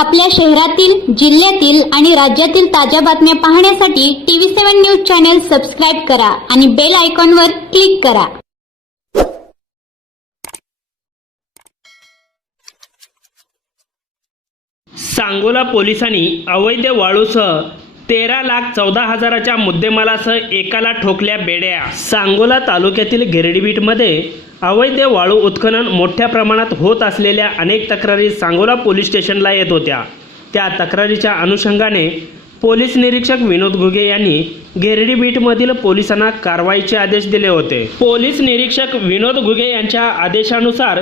आपल्या शहरातील जिल्ह्यातील आणि राज्यातील ताज्या बातम्या पाहण्यासाठी TV seven news channel subscribe करा आणि बेल आयकॉनवर क्लिक करा. सांगोला पोलिसांनी अवैध वाळूसह तेरा लाख चौदा हजाराच्या मुद्देमालासह एकाला ठोकल्या बेड्या. सांगोला तालुक्यातील गिरडीबीटमध्ये अवैध वाळू उत्खनन मोठ्या प्रमाणात होत असलेल्या अनेक तक्रारी सांगोला पोलीस स्टेशनला येत होत्या. त्या तक्रारीच्या अनुषंगाने पोलीस निरीक्षक विनोद घुगे यांनी गेरडीबीटमधील पोलिसांना कारवाईचे आदेश दिले होते. पोलीस निरीक्षक विनोद घुगे यांच्या आदेशानुसार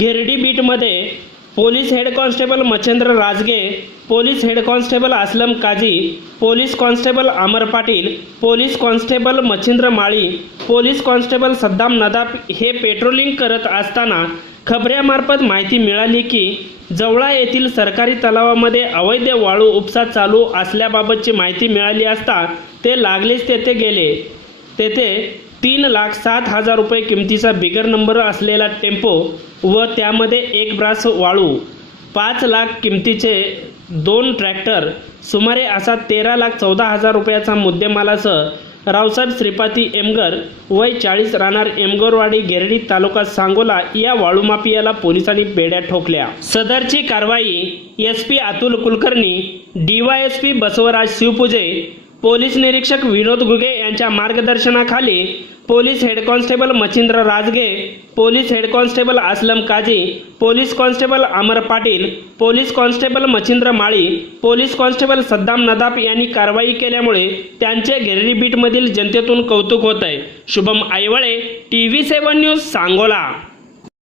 गेरडीबीटमध्ये police head constable Machhindra Rajge police head constable Aslam Kazi police constable Amar Patil police constable Machhindra Mali police constable Saddam Nadab हे पेट्रोलिंग करत असताना खबऱ्यामार्फत माहिती मिळाली की जवळा येथील सरकारी तलावामध्ये अवैध वाळू उपसा चालू असल्याबाबतची माहिती मिळाली असता ते लागलेच तेथे गेले. तेथे तीन लाख सात हजार रुपये किमतीचा बिगर नंबर असलेला टेम्पो व त्यामध्ये एक ब्रास वाळू पाच लाख किमतीचे दोन ट्रॅक्टर सुमारे असा तेरा लाख चौदा हजार रुपयाचा मुद्देमालासह रावसाहेब श्रीपाती एमगर वय चाळीस राहणार एमगरवाडी गेरडी तालुका सांगोला या वाळूमाफियाला पोलिसांनी बेड्या ठोकल्या. सदरची कारवाई S P Atul Kulkarni DYSP Basavaraj Shivpuje police निरीक्षक विनोद घुगे यांच्या मार्गदर्शनाखाली police head constable Machhindra Rajge police head constable Aslam Kazi police constable Amar Patil police constable Machhindra Mali police constable Saddam Nadaf यांनी कारवाई केल्यामुळे त्यांचे गिरडी बीटमधील जनतेतून कौतुक होत आहे Shubham Aywale T V seven news Sangola.